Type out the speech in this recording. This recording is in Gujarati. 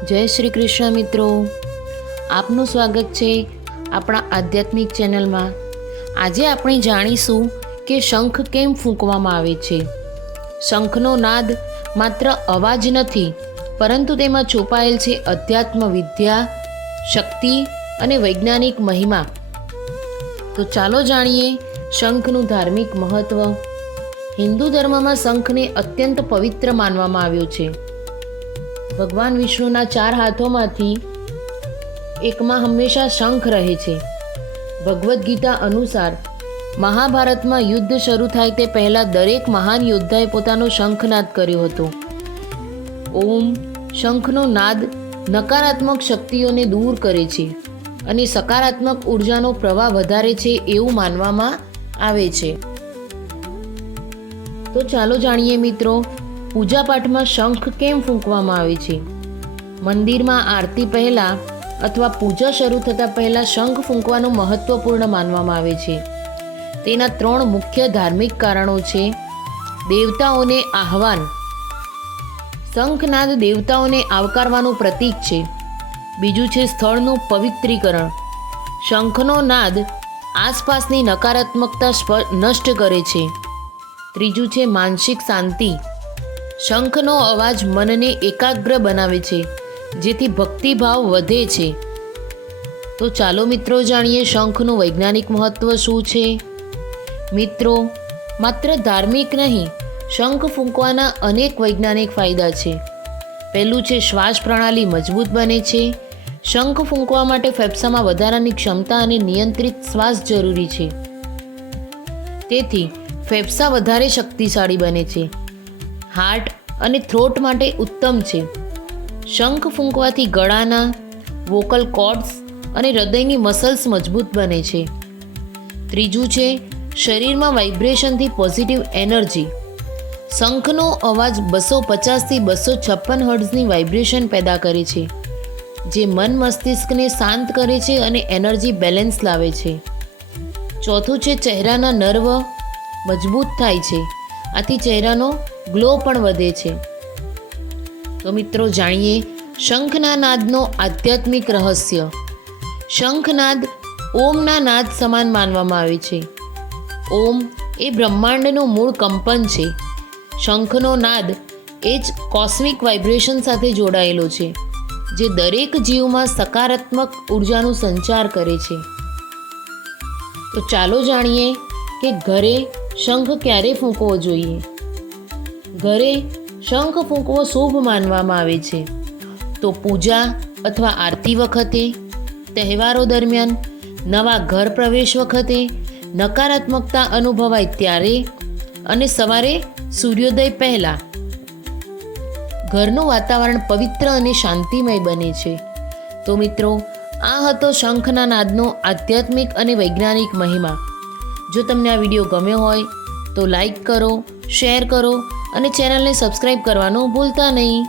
જય શ્રી કૃષ્ણ મિત્રો, આપનું સ્વાગત છે આપણા આધ્યાત્મિક ચેનલમાં। આજે આપણે જાણીશું કે શંખ કેમ ફૂંકવામાં આવે છે। શંખનો નાદ માત્ર અવાજ નથી, પરંતુ તેમાં છુપાયેલ છે અધ્યાત્મ વિદ્યા, શક્તિ અને વૈજ્ઞાનિક મહિમા। તો ચાલો જાણીએ શંખનું ધાર્મિક મહત્વ। હિન્દુ ધર્મમાં શંખને અત્યંત પવિત્ર માનવામાં આવ્યો છે। ભગવાન વિષ્ણુના 4 હાથોમાંથી એકમાં હંમેશા શંખ રહે છે। ભગવદ્ ગીતા અનુસાર મહાભારતમાં યુદ્ધ શરૂ થાય તે પહેલાં દરેક મહાન યોદ્ધાએ પોતાનો શંખનાદ કર્યો હતો। ઓમ શંખનો નાદ નકારાત્મક શક્તિઓને દૂર કરે છે અને સકારાત્મક ઉર્જાનો પ્રવાહ વધારે છે એવું માનવામાં આવે છે। તો ચાલો જાણીએ મિત્રો, પૂજાપાઠમાં શંખ કેમ ફૂંકવામાં આવે છે। મંદિરમાં આરતી પહેલાં અથવા પૂજા શરૂ થતાં પહેલાં શંખ ફૂંકવાનું મહત્વપૂર્ણ માનવામાં આવે છે। તેના 3 મુખ્ય ધાર્મિક કારણો છે। દેવતાઓને આહવાન, શંખનાદ દેવતાઓને આવકારવાનું પ્રતીક છે। બીજું છે સ્થળનું પવિત્રીકરણ, શંખનો નાદ આસપાસની નકારાત્મકતા નષ્ટ કરે છે। ત્રીજું છે માનસિક શાંતિ, શંખનો અવાજ મનને એકાગ્ર બનાવે છે, જેથી ભક્તિભાવ વધે છે। તો ચાલો મિત્રો જાણીએ શંખનું વૈજ્ઞાનિક મહત્વ શું છે। મિત્રો, માત્ર ધાર્મિક નહીં, શંખ ફૂંકવાના અનેક વૈજ્ઞાનિક ફાયદા છે। પહેલું છે શ્વાસ પ્રણાલી મજબૂત બને છે। શંખ ફૂંકવા માટે ફેફસામાં વધારાની ક્ષમતા અને નિયંત્રિત શ્વાસ જરૂરી છે, તેથી ફેફસા વધારે શક્તિશાળી બને છે। હાર્ટ અને થ્રોટ માટે ઉત્તમ છે। શંખ ફૂંકવાથી ગળાના વોકલ કોર્ડ્સ અને હૃદયની મસલ્સ મજબૂત બને છે। ત્રીજું છે શરીરમાં વાઇબ્રેશનથી પોઝિટિવ એનર્જી, શંખનો અવાજ 250થી 256 હર્ટ્ઝની વાઇબ્રેશન પેદા કરે છે, જે મન મસ્તિષ્કને શાંત કરે છે અને એનર્જી બેલેન્સ લાવે છે। ચોથું છે ચહેરાના નર્વ મજબૂત થાય છે, આથી ચહેરાનો ગ્લો પણ વધે છે। તો મિત્રો જાણીએ શંખના નાદનો આધ્યાત્મિક રહસ્ય। શંખનાદ ઓમના નાદ સમાન માનવામાં આવે છે। ઓમ એ બ્રહ્માંડનું મૂળ કંપન છે। શંખનો નાદ એ જ કોસ્મિક વાઇબ્રેશન સાથે જોડાયેલો છે, જે દરેક જીવમાં સકારાત્મક ઉર્જાનું સંચાર કરે છે। તો ચાલો જાણીએ કે ઘરે શંખ ક્યારે ફૂંકવો જોઈએ। ઘરે શંખ ફૂંકવો શુભ માનવામાં આવે છે। તો પૂજા અથવા આરતી વખતે, તહેવારો દરમિયાન, નવા ઘર પ્રવેશ વખતે, નકારાત્મકતા અનુભવાય ત્યારે અને સવારે સૂર્યોદય પહેલાં ઘરનું વાતાવરણ પવિત્ર અને શાંતિમય બને છે। તો મિત્રો, આ હતો શંખના નાદનો આધ્યાત્મિક અને વૈજ્ઞાનિક મહિમા। જો તમને આ વિડીયો ગમ્યો હોય તો લાઈક કરો, શેર કરો અને ચેનલને સબસ્ક્રાઈબ કરવાનું ભૂલતા નહીં।